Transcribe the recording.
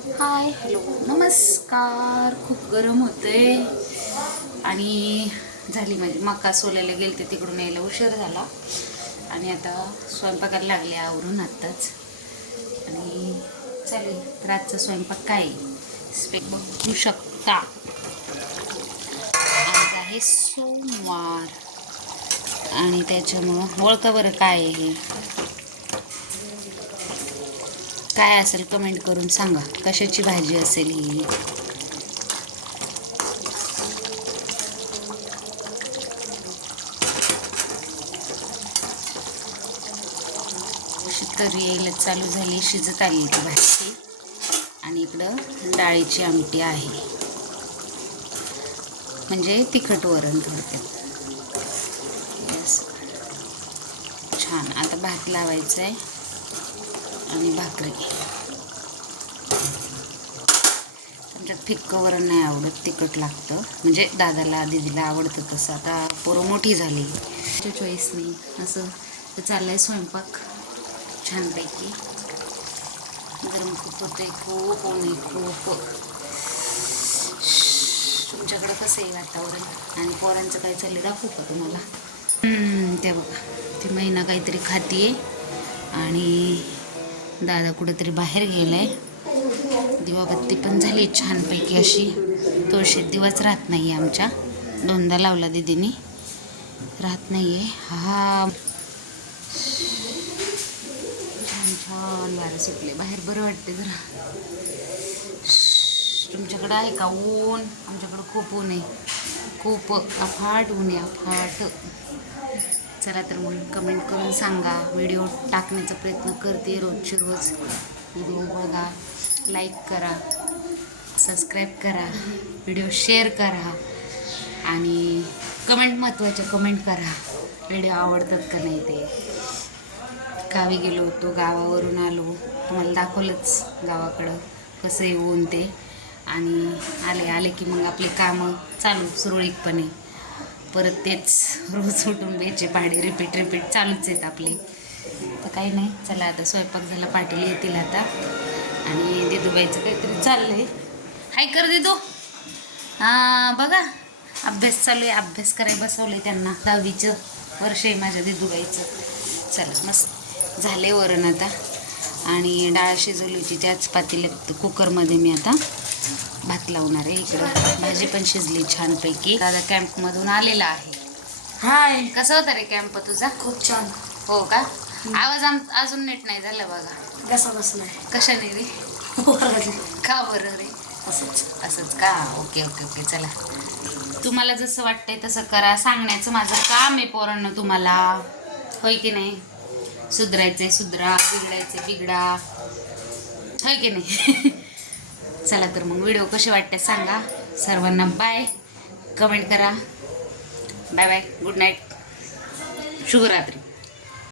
Hi hello नमस्कार. खूप गरम होतंय आणि झाली माझी मका सोलायला गेलते, तिकडून यायला उशीर झाला आणि आता स्वयंपाकाला लागले आवरून आत्ताच. आणि चालेल रातचा स्वयंपाक काय स्पेक बघू शकता. आज आहे सोमवार आणि त्याच्यामुळं ओळखा बरं काय आहे हे, काय असेल कमेंट करून सांगा. कशाची भाजी असेल ही. तरी यायला चालू झाली, शिजत आली ती भाजी. आणि इकडं डाळीची आमटी आहे, म्हणजे तिखट वरण थोडक्यात. यस, छान. आता भात लावायचा आहे आणि भाकरी. आमच्यात फिक्कं वरण नाही आवडत, तिखट लागतं. म्हणजे दादाला दीदीला आवडतं तसं. आता पोरं मोठी झाली, चॉईस नाही असं. तर चाललाय स्वयंपाक छानपैकी. गरम खूप होते, खूप ऊन आहे, खूप. तुमच्याकडं कसं आहे वातावरण आणि पोरांचं काय चाललं दाखवू का तुम्हाला? ते बघा, ती महिना काहीतरी खातीये आणि दादा कुठेतरी बाहेर गेलाय. दिवाबत्ती पण झाली छानपैकी अशी. तुळशीत दिवाच राहत नाही आहे आमच्या, दोनदा लावला दीदीने, राहत नाही आहे. हा छान छान वारं सुटले बाहेर, बरं वाटते जरा. तुमच्याकडं आहे का ऊन? आमच्याकडं खूप ऊन आहे, खूप अफाट ऊन आहे, अफाट. चला तर मग कमेंट करून सांगा. व्हिडिओ टाकण्याचा प्रयत्न करते रोजची रोज. व्हिडिओ बघा, लाईक करा, सबस्क्राईब करा, व्हिडिओ शेअर करा आणि कमेंट, महत्त्वाच्या कमेंट करा. व्हिडिओ आवडतात का नाही ते. गावी गेलो होतो, गावावरून आलो, तुम्हाला दाखवलंच गावाकडं कसं येऊन ते. आणि आले की मग आपले कामं चालू सुरळीतपणे. परत तेच रोज उठून बेचे पाडे रिपीट चालूच आहेत आपले. तर काही नाही, चला आता स्वयंपाक झाला, पाटील येतील आता. आणि दिदूबाईचं काहीतरी चाललंय. हाय कर दिदू. हां बघा, अभ्यास चालू आहे, अभ्यास करायला बसवलं आहे त्यांना. 10वीचं वर्ष आहे माझ्या दिदूबाईचं. चला मस्त झाले वरण आता. आणि डाळ शिजवली होती त्याच पातेल्यात कुकरमध्ये मी आता भात लावणार आहे. इकडं भाजी पण शिजली छानपैकी. दादा कॅम्पमधून आलेला आहे. हाय, कसा होता रे कॅम्प तुझा? खूप छान. हो का? आवाज अजून नीट नाही झाला बघा. कसा बसलाय? कशाने रे? का बरं रे? असंच का? Okay okay okay. चला, तुम्हाला जसं वाटतंय तसं करा. सांगण्याचं माझं काम आहे पोरांना तुम्हाला, होय की नाही? सुधरायचंय सुधरा, बिघडायचंय बिघडा, होय की नाही? चला तर मग व्हिडिओ कसे वाटते सांगा. सर्वांना बाय, कमेंट करा. बाय बाय, गुड नाईट, शुभरात्री.